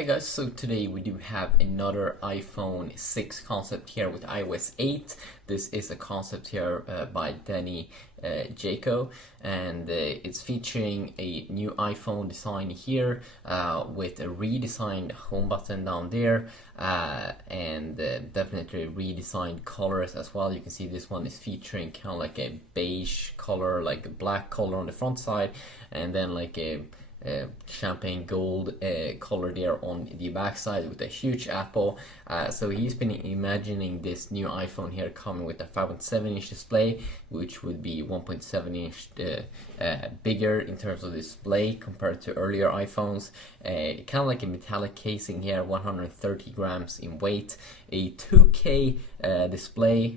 Hey guys, so today we do have another iPhone 6 concept here with iOS 8. This is a concept here by Dani Yako, and it's featuring a new iPhone design here with a redesigned home button down there and definitely redesigned colors as well. You can see this one is featuring kind of like a beige color, like a black color on the front side, and then like a champagne gold color there on the back side with a huge apple. So he's been imagining this new iPhone here coming with a 5.7-inch display, which would be 1.7-inch bigger in terms of display compared to earlier iPhones. Kind of like a metallic casing here, 130 grams in weight, a 2K display,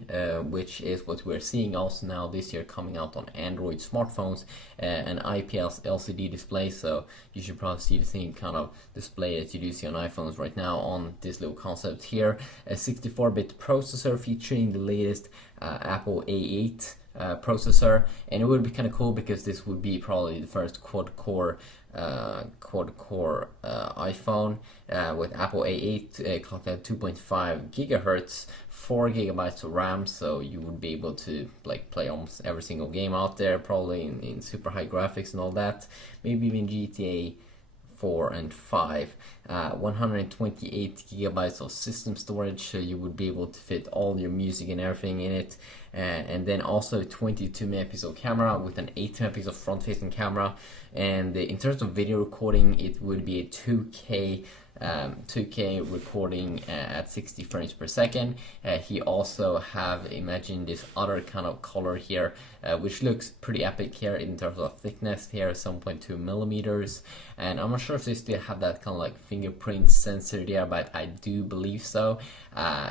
which is what we're seeing also now this year coming out on Android smartphones, an IPS LCD display. So you should probably see the same kind of display that you do see on iPhones right now on this little concept here. A 64-bit processor featuring the latest Apple A8 processor, and it would be kind of cool because this would be probably the first quad-core iPhone with Apple A8 clocked at 2.5 gigahertz, 4 gigabytes of RAM, so you would be able to like play almost every single game out there, probably in super high graphics and all that, maybe even GTA 4 and 5. 128 gigabytes of system storage, so you would be able to fit all your music and everything in it, and then also 22 megapixel camera with an 8 megapixel front facing camera. And in terms of video recording, it would be a 2K recording at 60 frames per second. He also have imagined this other kind of color here, which looks pretty epic here in terms of thickness here, 7.2 millimeters. And I'm not sure if they still have that kind of like fingerprint sensor there, but I do believe so.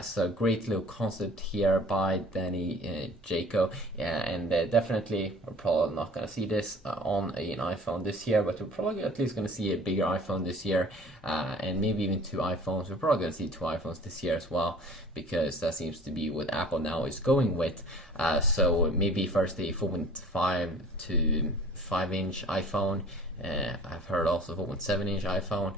So great little concept here by Dani Yako, and definitely we're probably not going to see this on an iPhone this year, but we're probably at least going to see a bigger iPhone this year, and maybe even two iPhones. We're probably going to see two iPhones this year as well, because that seems to be what Apple now is going with. So maybe first a 4.5 to 5-inch iPhone. I've heard also 4.7-inch iPhone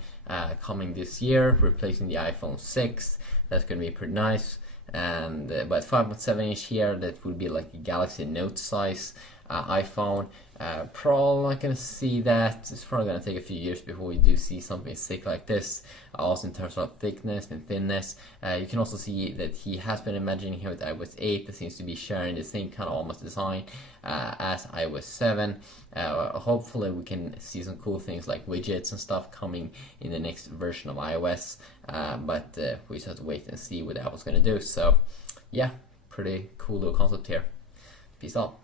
coming this year, replacing the iPhone 6. That's going to be pretty nice. And but 5.7-inch here, that would be like a Galaxy Note size iPhone. Probably not going to see that. It's probably going to take a few years before we do see something sick like this. Also in terms of thickness and thinness, you can also see that he has been imagining here with iOS 8 that seems to be sharing the same kind of almost design as iOS 7. Hopefully we can see some cool things like widgets and stuff coming in the next version of iOS, but we just have to wait and see what Apple's going to do. So yeah, pretty cool little concept here. Peace out.